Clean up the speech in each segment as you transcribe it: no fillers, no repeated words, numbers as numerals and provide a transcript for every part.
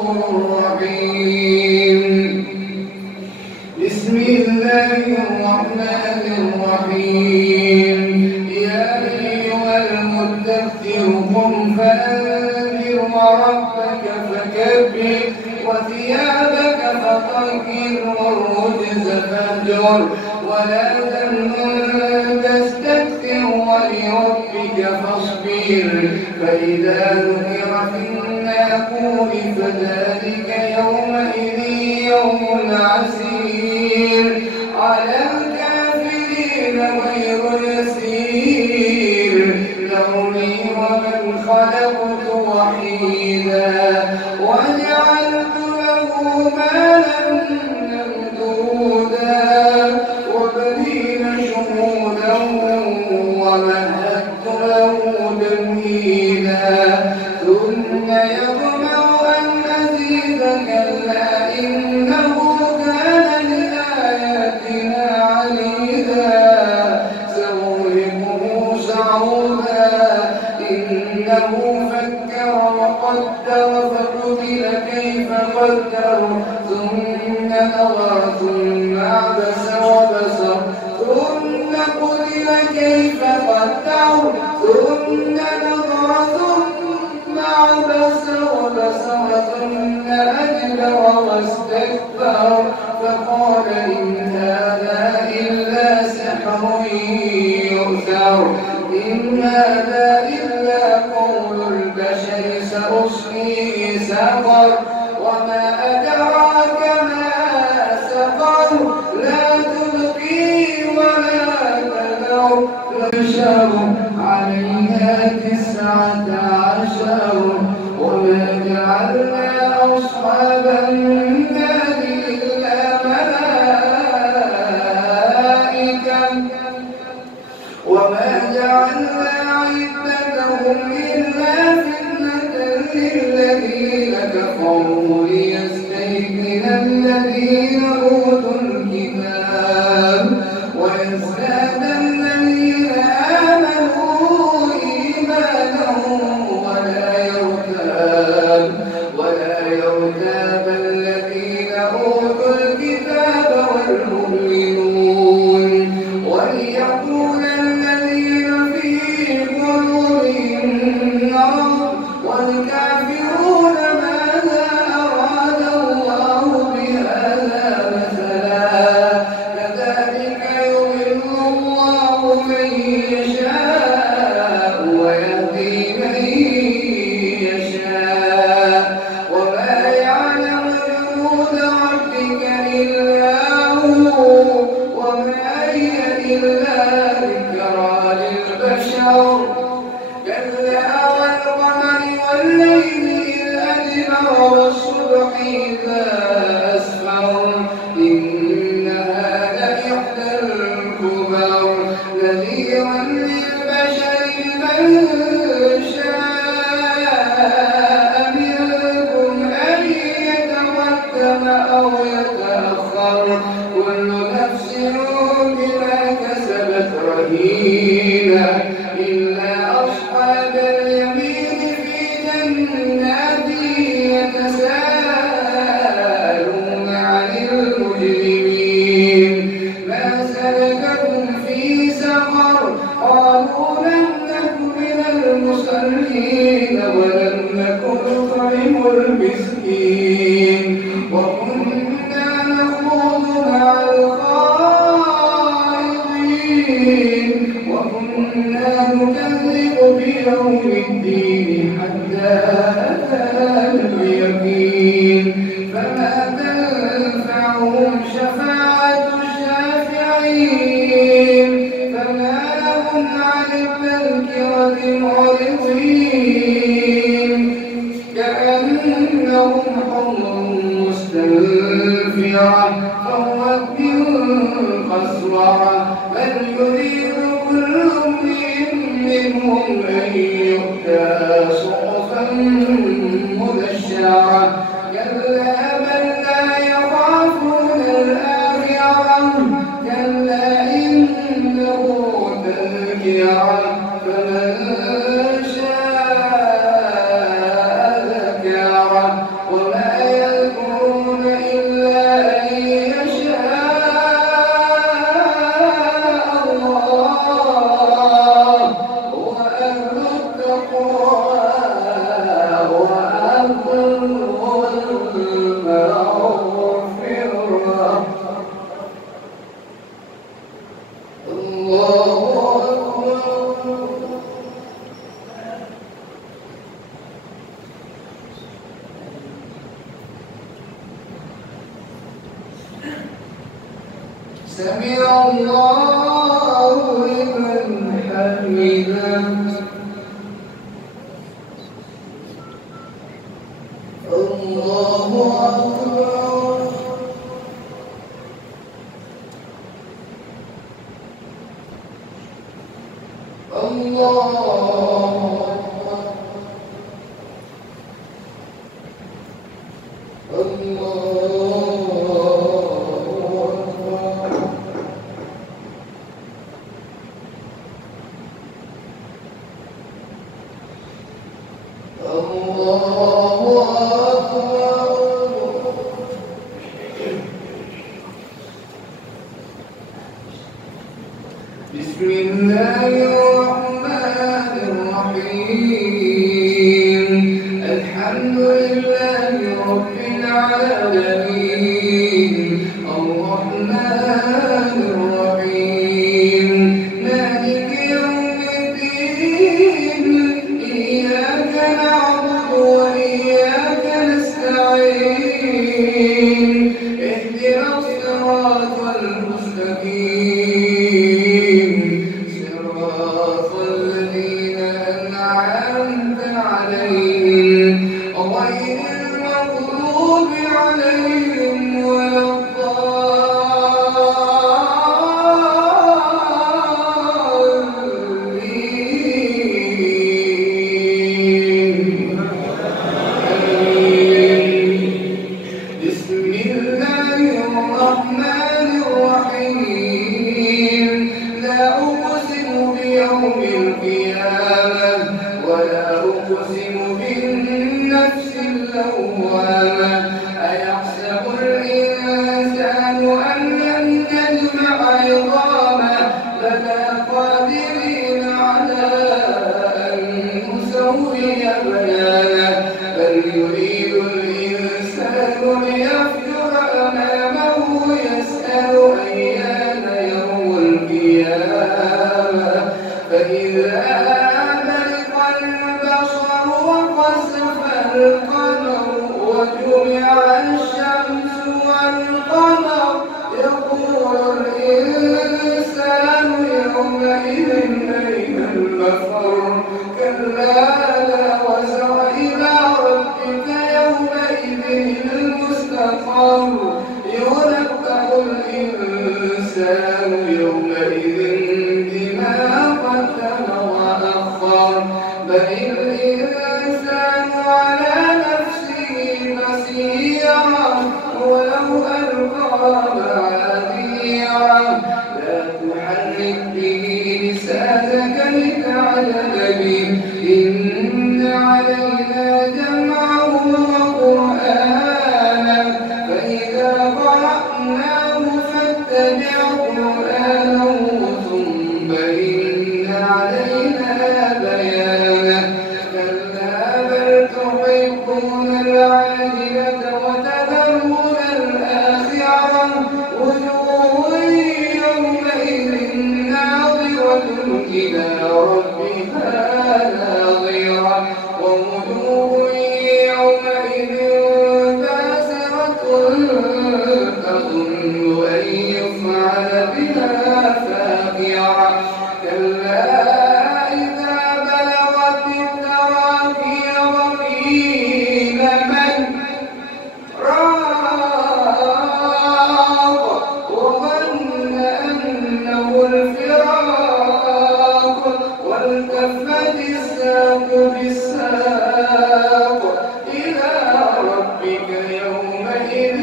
غفور رحيم. بسم الله الرحمن الرحيم. يا أيها المدثر قم فأنذر وربك فكبر وثيابك فطهر والرجز فاهجر ولا تمنن تستكثر ولربك فاصبر. فإذا ذكر في الناقور فذلك يومئذ يوم عسير على الكافرين غير يسير. ذرني ومن خلقت وحيدا وجعلت له مالا ممدودا وبنين شهودا ومهدت له تمهيدا ثم يطمع أن أزيد كلا إنه كان لآياتنا عنيدا سأرهقه صعودا إنه فكر وقدر فقتل كيف قدر ثم نظر ثم عبس وبصر ثم قتل كيف قدر ثم نظر ثم عبس وبصر ثم أدبر واستكبر فقال إن هذا إلا سحر يؤثر إن هذا إلا قول البشر سأصليه سقر وما أدراك ما سقر لا تبقي ولا تذر يحشر عليها 19 وما جعلنا أصحاب النار إلا ملائكة وما جعلنا عدتهم إلا فتنة للذين كفروا ليستيقن الذين أوتوا الكتاب ويزداد الذين آمنوا إيمانهم ولا يرتاب الذين أوتوا الكتاب والمؤمنون وليقول الذين في قلوبهم مرض والكافرون ماذا أراد الله بهذا مثلا كذلك يضل الله من يشاء ويهدي من يشاء وما يعلم جنود ربك إلا هو وما هي إلا ذكرى للبشر كلا والقمر والليل إذ أدبر والصبح إذا أسفر إنها لإحدى الكبر نذيرا للبشر من شاء منكم أن يتقدم أو يتأخر كل نفس بما كسبت رهينة إلا أصحاب اليمين في جنات يتساءلون عن المجرمين ما سلككم في سقر قالوا لم نك من المصلين ولم نك نطعم المسكين وكنا نخوض مع الخائضين وكنا نكذب بيوم الدين حتى أتانا اليقين فما تنفعهم شفاعة الشافعين فما لهم عن التذكرة معرضين كأنهم حمر مستنفرة فرت من قسورة بل يريد كل امرئ منهم أن يؤتى صحفا منشرة كلا بل لا يخافون الآخرة كلا إنه تذكرة فمن شاء ذكره وما سمع الله لمن حمده الله أكبر الله بسم الله الرحمن الرحيم الحمد لله رب العالمين الرحمن الرحيم مالك يوم الدين إياك نعبد وإياك نستعين اهدنا الصراط المستقيم صراط الذين أنعمت عليهم غير المغضوب عليهم ولا الضالين بسم الله الرحمن الرحيم لا أقسم بيوم القيامة ولا أقسم بالنفس اللوامة أيحسب الإنسان أن لن نجمع عظامه بلى قادرين على أن نسوي بنانه بل يريد الإنسان ليفجر أمامه يسأل أيان يوم القيامة فإذا برق البصر وخسف القمر وجمع الشمس والقمر يقول الإنسان يومئذ أين المفر كلا لا وزر إلى ربك يومئذ المستقر ينبأ الإنسان يومئذ بما قدم وأخر بل الإنسان على نفسه بصيرة ولو ألقى معاذيره لا تحرك به لسانك لتعجل به إن علينا جمعه وقرآنه فإذا قرأناه فاتبع قرآنه ثم إن علينا بيانه كلا بل تحبون العاجلة وتذرون الآخرة وجوه يومئذ ناظرة إلى ربها ناظرة ووجوه يومئذ باسرة تظن أن يفعل بها فاقرة كلا إذا بلغت التراقي وقيل من راق وظن أنه الفراق والتفت الساق بالساق إلى ربك يومئذ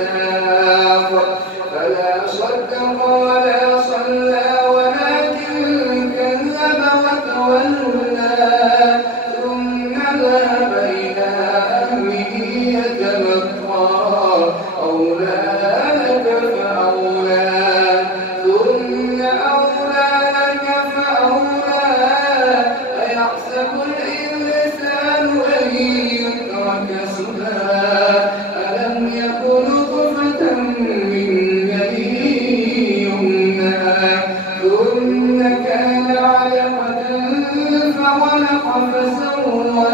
المساق فلا صدق ولا صلى ولكن كذب وتولى ثم ذهب إلى أهله يتمطى أولى لك فأولى ثم أولى لك فأولى أيحسب الإنسان أن يترك سدى ألم يكن نطفة من مني يمنى ثم كان علقة فخلق فسوى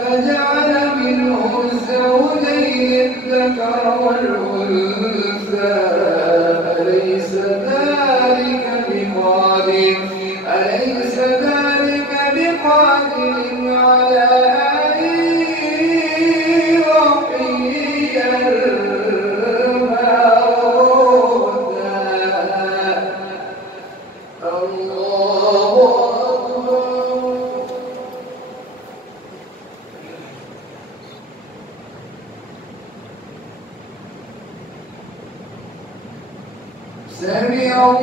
فجعل منه الزوجين الذكر والأنثى أليس ذلك بقادر على أن يحيي الموتى الله أكبر. سمع